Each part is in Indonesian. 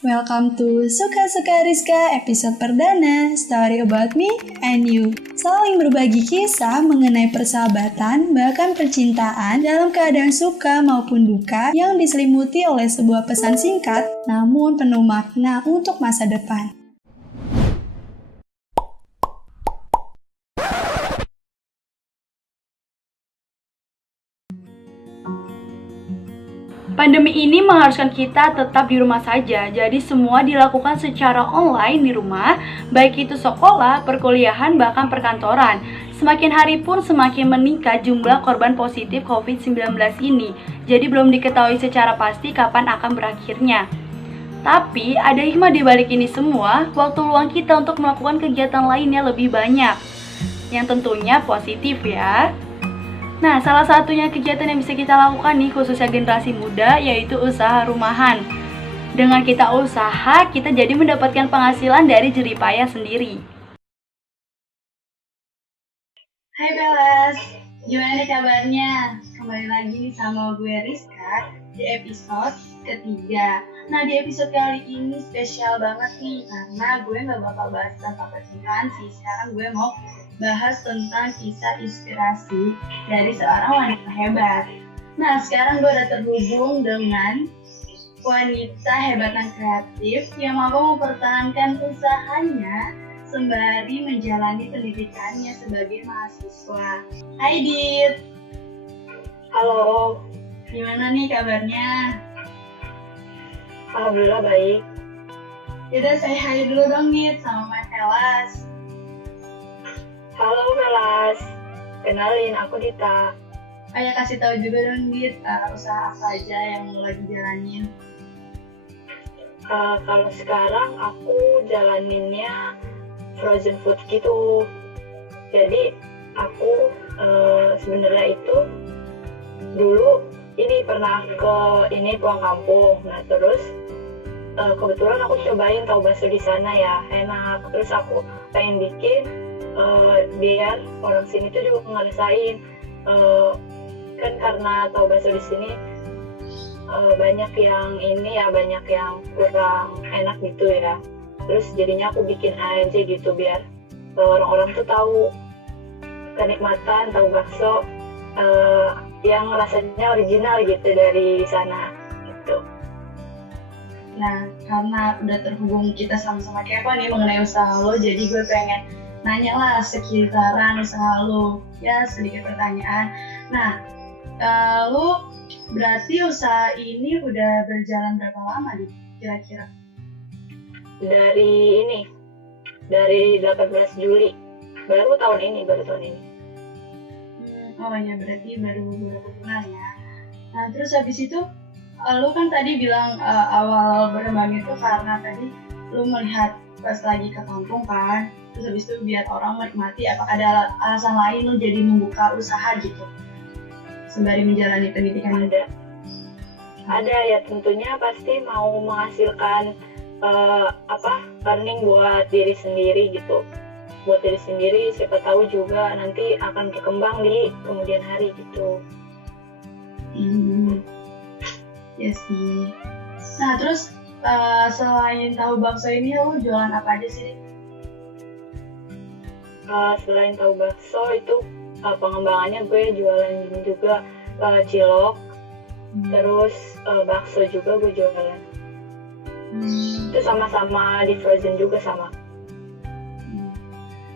Welcome to Suka-Suka Rizka episode perdana, Story About Me and You. Saling berbagi kisah mengenai persahabatan, bahkan percintaan dalam keadaan suka maupun duka yang diselimuti oleh sebuah pesan singkat, namun penuh makna untuk masa depan. Pandemi ini mengharuskan kita tetap di rumah saja, jadi semua dilakukan secara online di rumah, baik itu sekolah, perkuliahan, bahkan perkantoran. Semakin hari pun semakin meningkat jumlah korban positif COVID-19 ini, jadi belum diketahui secara pasti kapan akan berakhirnya. Tapi ada hikmah di balik ini semua, waktu luang kita untuk melakukan kegiatan lainnya lebih banyak, yang tentunya positif ya. Nah, salah satunya kegiatan yang bisa kita lakukan nih khususnya generasi muda yaitu usaha rumahan. Dengan kita usaha, kita jadi mendapatkan penghasilan dari jerih payah sendiri. Hai Belas, gimana nih kabarnya? Kembali lagi nih sama gue Rizka di episode ketiga. Nah, di episode kali ini spesial banget nih karena gue gak bakal bahas tentang percintaan sih. Sekarang gue mau bahas tentang kisah inspirasi dari seorang wanita hebat. Nah, sekarang gue udah terhubung dengan wanita hebat dan kreatif yang mampu mempertahankan usahanya sembari menjalani pendidikannya sebagai mahasiswa. Hai Dit. Halo, Gimana nih kabarnya? alhamdulillah baik. Yaudah saya hai dulu dong Dit sama Mas Elas. Halo Velas, kenalin aku Dita. Ayo kasih tahu juga dong Dit, usaha apa aja yang lo lagi jalanin. Kalau sekarang aku jalaninnya frozen food gitu. Jadi aku sebenarnya itu dulu ini pernah ke pulang kampung. Nah terus kebetulan aku cobain tahu bakso di sana ya, enak. Terus aku pengen bikin biar orang sini tuh juga ngerasain kan karena tahu bakso di sini banyak yang banyak yang kurang enak gitu ya. Terus jadinya aku bikin aja gitu biar orang-orang tuh tahu kenikmatan tahu bakso yang rasanya original gitu dari sana gitu. Nah, karena udah terhubung kita sama-sama kepo nih mengenai usaha lo, jadi gue pengen nanya lah sekitaran usaha lo. Ya, sedikit pertanyaan. Nah, lo berarti usaha ini udah berjalan berapa lama nih kira-kira? Dari 18 Juli. Baru tahun ini. Oh ya, berarti baru beberapa bulan ya. Nah, terus habis itu lu kan tadi bilang awal berkembang itu karena tadi lu melihat pas lagi ke kampung kan, terus habis itu biar orang menikmati. Apakah ada alasan lain lu jadi membuka usaha gitu sembari menjalani pendidikan? Ada ya, tentunya pasti mau menghasilkan earning buat diri sendiri gitu. Buat diri sendiri, siapa tahu juga nanti akan berkembang di kemudian hari gitu. Ya sih. Nah terus selain tahu bakso ini lu jualan apa aja sih? Selain tahu bakso itu pengembangannya gue jualan juga cilok, terus bakso juga gue jualan. Itu sama-sama di frozen juga sama.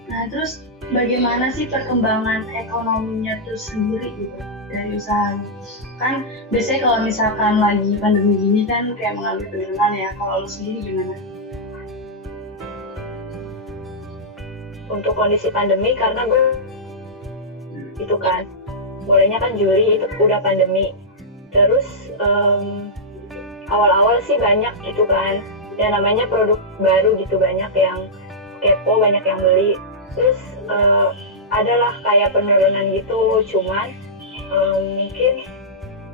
Nah terus bagaimana sih perkembangan ekonominya tuh sendiri gitu dari usaha? Kan biasanya kalau misalkan lagi pandemi gini kan kayak mengalami penurunan ya. Kalau lu sendiri gimana? Untuk kondisi pandemi karena gue itu kan mulainya kan Juli itu udah pandemi. Terus awal-awal sih banyak itu kan ya namanya produk baru gitu, banyak yang kepo, banyak yang beli. Terus adalah kayak penurunan gitu, cuman mungkin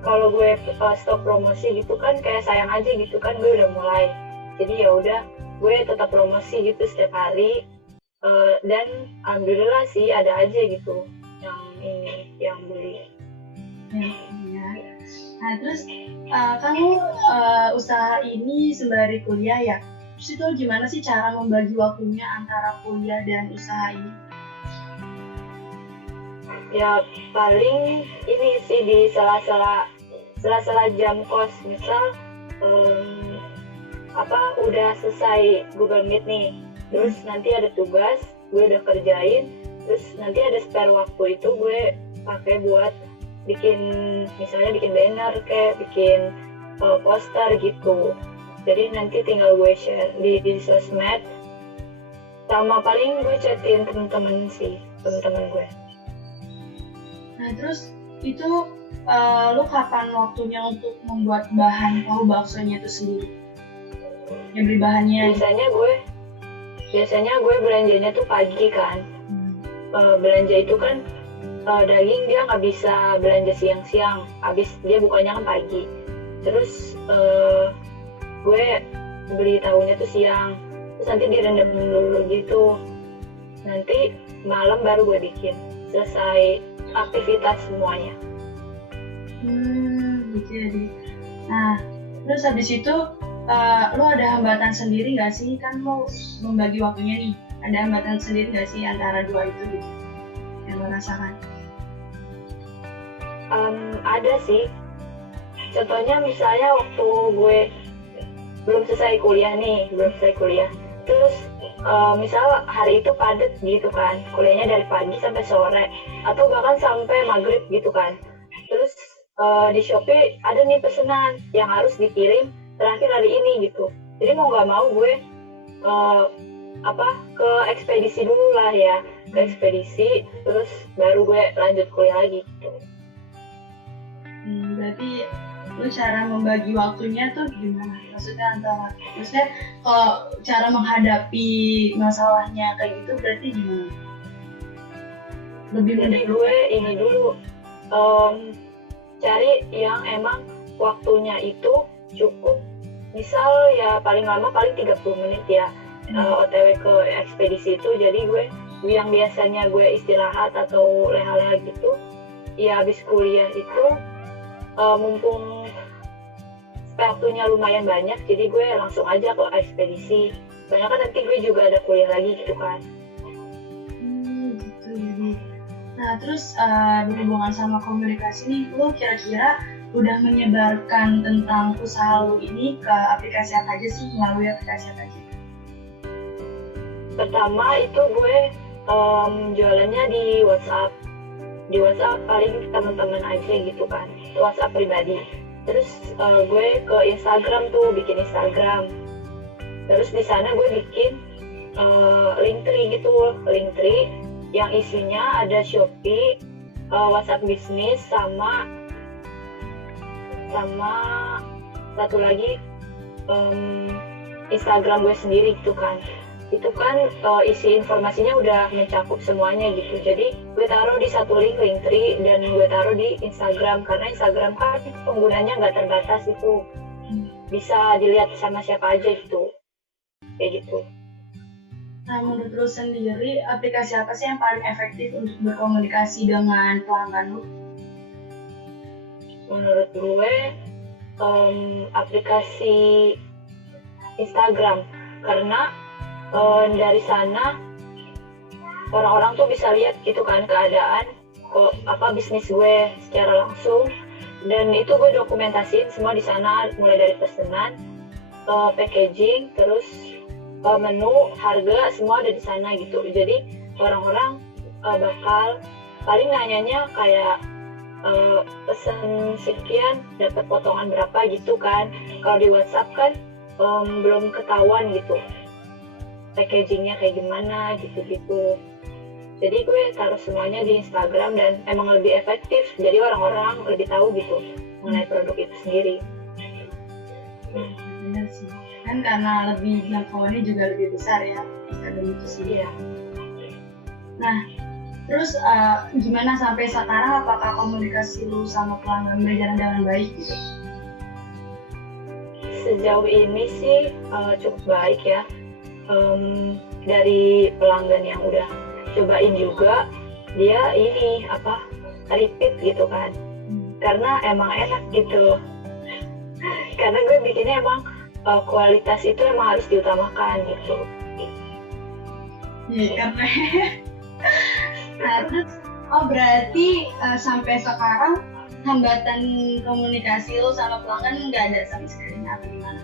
kalau gue stop promosi gitu kan kayak sayang aja gitu kan, gue udah mulai. Jadi ya udah gue tetap promosi gitu setiap hari. Dan alhamdulillah sih ada aja gitu yang beli. Ya. Nah terus kamu usaha ini sembari kuliah ya. Terus itu gimana sih cara membagi waktunya antara kuliah dan usaha ini? Ya paling ini sih di sela-sela jam kos, misal udah selesai Google Meet nih, terus nanti ada tugas gue udah kerjain, terus nanti ada spare waktu itu gue pakai buat misalnya bikin banner kayak bikin poster gitu. Jadi nanti tinggal gue share di sosmed, sama paling gue chatin temen-temen gue. Nah terus itu lu kapan waktunya untuk membuat bahan tahu baksonya itu sendiri? Yang beli bahannya? Biasanya gue belanjanya tuh pagi kan. Belanja itu kan daging dia nggak bisa belanja siang-siang, habis dia bukanya kan pagi. Terus gue beli tahunya tuh siang, terus nanti direndam dulu gitu. Nanti malam baru gue bikin, selesai aktivitas semuanya. Gitu ya. Nah, terus habis itu lo ada hambatan sendiri nggak sih? Kan lo membagi waktunya nih, ada hambatan sendiri nggak sih antara dua itu gitu yang lo rasakan? Ada sih. Contohnya misalnya waktu gue belum selesai kuliah. Terus misal hari itu padat gitu kan, kuliahnya dari pagi sampai sore atau bahkan sampai maghrib gitu kan. Terus di Shopee ada nih pesanan yang harus dikirim terakhir hari ini gitu. Jadi mau nggak mau gue ke ekspedisi dulu lah ya, terus baru gue lanjut kuliah lagi gitu. Berarti lu cara membagi waktunya tuh gimana? Maksudnya kalau cara menghadapi masalahnya kayak gitu berarti gimana? Jadi gue ini dulu cari yang emang waktunya itu cukup, misal ya paling lama paling 30 menit ya OTW ke ekspedisi itu. Jadi gue yang biasanya gue istirahat atau leha-leha gitu, ya habis kuliah itu mumpung waktunya lumayan banyak, jadi gue langsung aja ke ekspedisi. Soalnya kan nanti gue juga ada kuliah lagi gitu kan. Gitu ya. Nah terus berhubungan sama komunikasi nih, lo kira-kira udah menyebarkan tentang usaha lo ini ke aplikasi apa aja sih, melalui aplikasi apa aja? Pertama itu gue jualannya di WhatsApp. Di WhatsApp paling teman-teman aja gitu kan, WhatsApp pribadi. Terus gue ke Instagram tuh, bikin Instagram. Terus di sana gue bikin Linktree yang isinya ada Shopee, WhatsApp bisnis, sama satu lagi Instagram gue sendiri gitu kan. Itu kan isi informasinya udah mencakup semuanya gitu. Jadi gue taruh di satu Linktree dan gue taruh di Instagram, karena Instagram kan penggunanya nggak terbatas itu, bisa dilihat sama siapa aja gitu, kayak gitu. Nah menurut lo sendiri aplikasi apa sih yang paling efektif untuk berkomunikasi dengan pelanggan lo? Menurut gue aplikasi Instagram, karena dari sana orang-orang tuh bisa lihat gitu kan keadaan bisnis gue secara langsung, dan itu gue dokumentasiin semua di sana, mulai dari pesanan, packaging, terus menu, harga, semua ada di sana gitu. Jadi orang-orang bakal paling nanyanya kayak pesan sekian dapat potongan berapa gitu kan. Kalau di WhatsApp kan belum ketahuan gitu packagingnya kayak gimana gitu-gitu. Jadi gue taruh semuanya di Instagram dan emang lebih efektif, jadi orang-orang lebih tahu gitu mengenai produk itu sendiri. Benar sih, kan karena lebih jangkauannya juga lebih besar ya Instagram itu sih. Iya. Nah terus gimana sampai sekarang, apakah komunikasi lu sama pelanggan berjalan dengan baik gitu? Sejauh ini sih cukup baik ya. Dari pelanggan yang udah cobain juga, dia ini repeat gitu kan, karena emang enak gitu. Karena gue bikinnya emang kualitas itu emang harus diutamakan gitu. Iya, keren. Nah, terus berarti sampai sekarang hambatan komunikasi lo sama pelanggan nggak ada sama sekali atau gimana?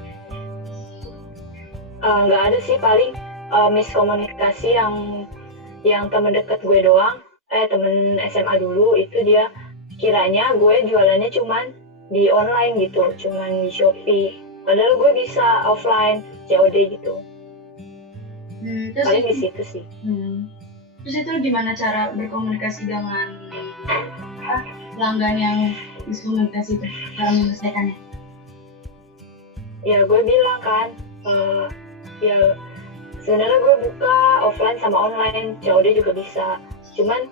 Nggak ada sih, paling miskomunikasi yang temen deket gue doang, temen SMA dulu itu dia kiranya gue jualannya cuman di online gitu, cuman di Shopee, padahal gue bisa offline COD gitu. Terus Paling di situ sih. Terus itu gimana cara berkomunikasi dengan pelanggan yang miskomunikasi itu, cara menyelesaikannya? Ya gue bilang kan, ya sebenarnya gue buka offline sama online, COD juga bisa. Cuman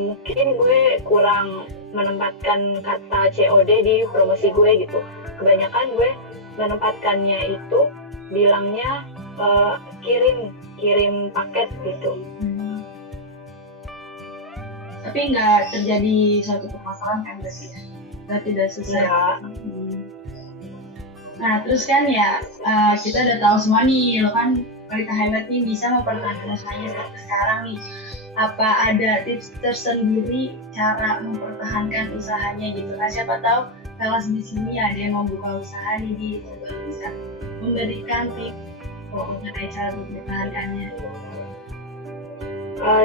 mungkin gue kurang menempatkan kata COD di promosi gue gitu. Kebanyakan gue menempatkannya itu bilangnya kirim paket gitu. Tapi nggak terjadi suatu permasalahan kan berarti ya? Nggak tidak selesai. Ya. Nah terus kan ya kita udah tahu semua nih, lo kan wanita hebat nih bisa mempertahankan usahanya sampai sekarang nih. Apa ada tips tersendiri cara mempertahankan usahanya gitu? Nah siapa tahu Velas di sini ada yang mau buka usaha nih, di bisa memberikan tips mengenai cara mempertahankannya.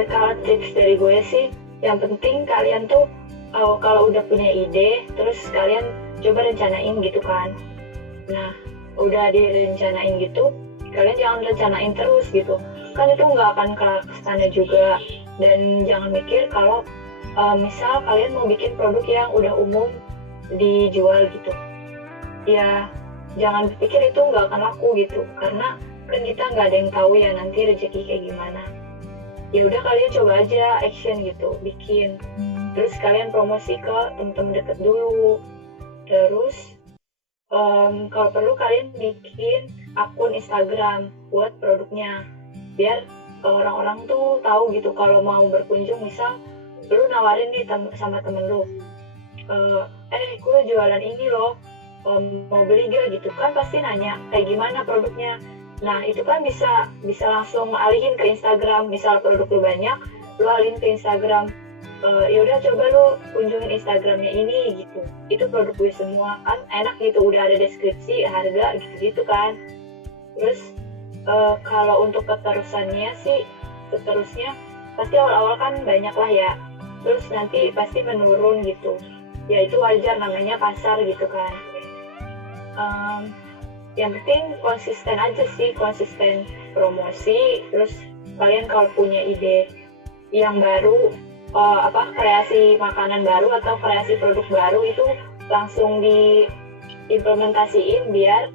Kalau tips dari gue sih, yang penting kalian tuh kalau udah punya ide, terus kalian coba rencanain gitu kan. Nah, udah direncanain gitu, kalian jangan rencanain terus gitu. Kan itu nggak akan ke sana juga. Dan jangan mikir kalau misal kalian mau bikin produk yang udah umum dijual gitu. Ya, jangan pikir itu nggak akan laku gitu. Karena kan kita nggak ada yang tahu ya nanti rezeki kayak gimana. Ya udah kalian coba aja action gitu, bikin. Terus kalian promosi ke teman-teman deket dulu. Terus kalau perlu kalian bikin akun Instagram buat produknya, biar orang-orang tuh tahu gitu kalau mau berkunjung. Misal lu nawarin nih sama temen lu, gue jualan ini loh, mau beli gak gitu kan, pasti nanya kayak gimana produknya. Nah itu kan bisa langsung alihin ke Instagram. Misal produk lu banyak, lu alihin ke Instagram. Yaudah coba lu kunjungin Instagramnya ini gitu, itu produk gue semua, kan enak gitu, udah ada deskripsi, harga gitu kan. Terus kalau untuk keterusannya sih, seterusnya pasti awal-awal kan banyak lah ya, terus nanti pasti menurun gitu. Ya itu wajar, namanya pasar gitu kan. Yang penting konsisten aja sih, konsisten promosi. Terus kalian kalau punya ide yang baru, kreasi makanan baru atau kreasi produk baru, itu langsung diimplementasiin biar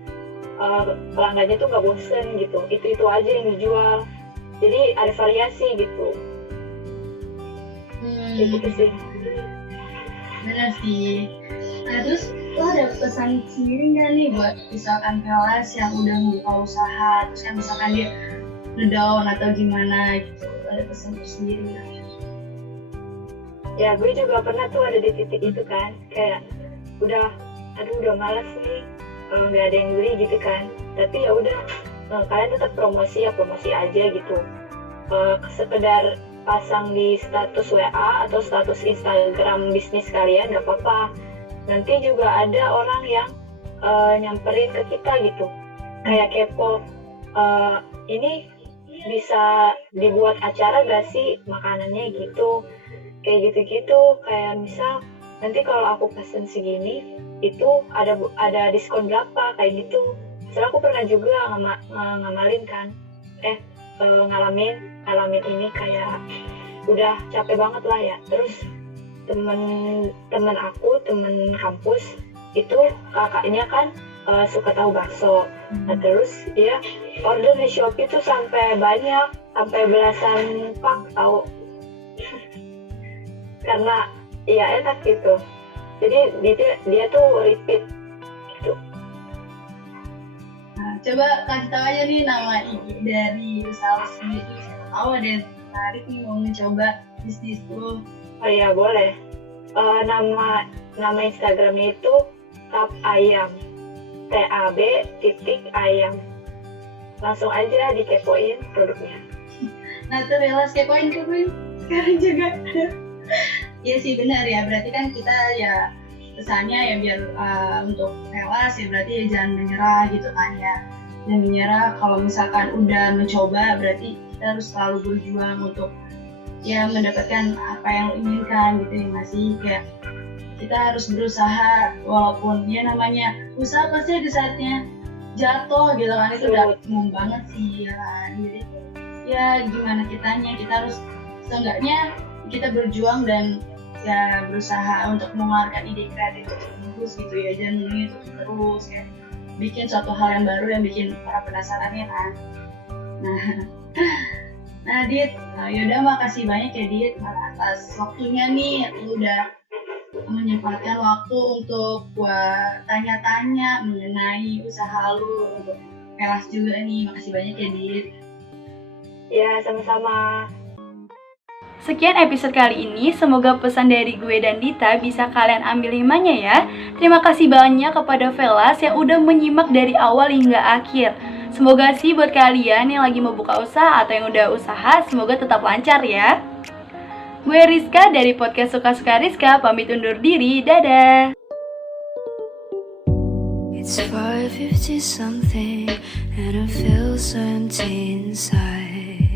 pelanggannya tuh nggak bosen gitu. Itu aja yang dijual, jadi ada variasi gitu. Kayak gitu sih. Benar sih. Nah terus lo ada pesan sendiri nggak nih buat misalkan Velas yang udah buka usaha, terus kan misalkan dia ngedown atau gimana gitu, ada pesan tersendiri nggak? Ya gue juga pernah tuh ada di titik itu kan, kayak udah malas nih, nggak ada yang beli gitu kan. Tapi ya udah, kalian tetap promosi aja gitu. Sekedar pasang di status WA atau status Instagram bisnis kalian nggak apa-apa. Nanti juga ada orang yang nyamperin ke kita gitu, kayak kepo, ini bisa dibuat acara gak sih makanannya gitu. Kayak gitu-gitu, kayak misal nanti kalau aku pesen segini itu ada diskon berapa, kayak gitu. Soalnya aku pernah juga ngamalin kan, ngalamin ini, kayak udah capek banget lah ya. Terus temen kampus itu kakaknya kan suka tahu bakso. Nah terus dia order di Shopee tuh sampai belasan pak tahu. Karena ya enak gitu, jadi dia tuh repeat gitu. Nah, coba kasih tahu aja nih nama IG dari usaha sendiri, siapa tahu ada yang tertarik nih mau mencoba bisnis lo. Oh iya boleh. Nama Instagramnya itu Tap Ayam. TAB titik ayam. Langsung aja dikepoin produknya. Nah tuh Velas kepoin sekarang juga. Iya sih benar ya, berarti kan kita ya pesannya ya biar untuk Velas ya berarti ya jangan menyerah gitu kan ya. Jangan menyerah, kalau misalkan udah mencoba berarti kita harus selalu berjuang untuk ya mendapatkan apa yang lo inginkan gitu ya, masih kayak kita harus berusaha walaupun ya namanya usaha pasti ada saatnya jatuh gitu kan, itu udah umum banget sih ya kan. Jadi ya gimana kitanya, kita harus seenggaknya kita berjuang dan ya berusaha untuk mengeluarkan ide kreatif terus gitu ya, jangan menunggu itu terus kayak bikin suatu hal yang baru yang bikin para penasaran ya kan. Nah Dit, yaudah makasih banyak ya Dit atas waktunya nih, lu udah menyempatkan waktu untuk buat tanya-tanya mengenai usaha lu untuk Velas juga nih. Makasih banyak ya Dit. Ya sama-sama. Sekian episode kali ini, semoga pesan dari gue dan Dita bisa kalian ambil hikmahnya ya. Terima kasih banyak kepada Velas yang udah menyimak dari awal hingga akhir. Semoga sih buat kalian yang lagi mau buka usaha atau yang udah usaha, semoga tetap lancar ya. Gue Rizka dari podcast Suka-Suka Rizka, pamit undur diri, dadah. It's 5:50 something and I feel so empty inside.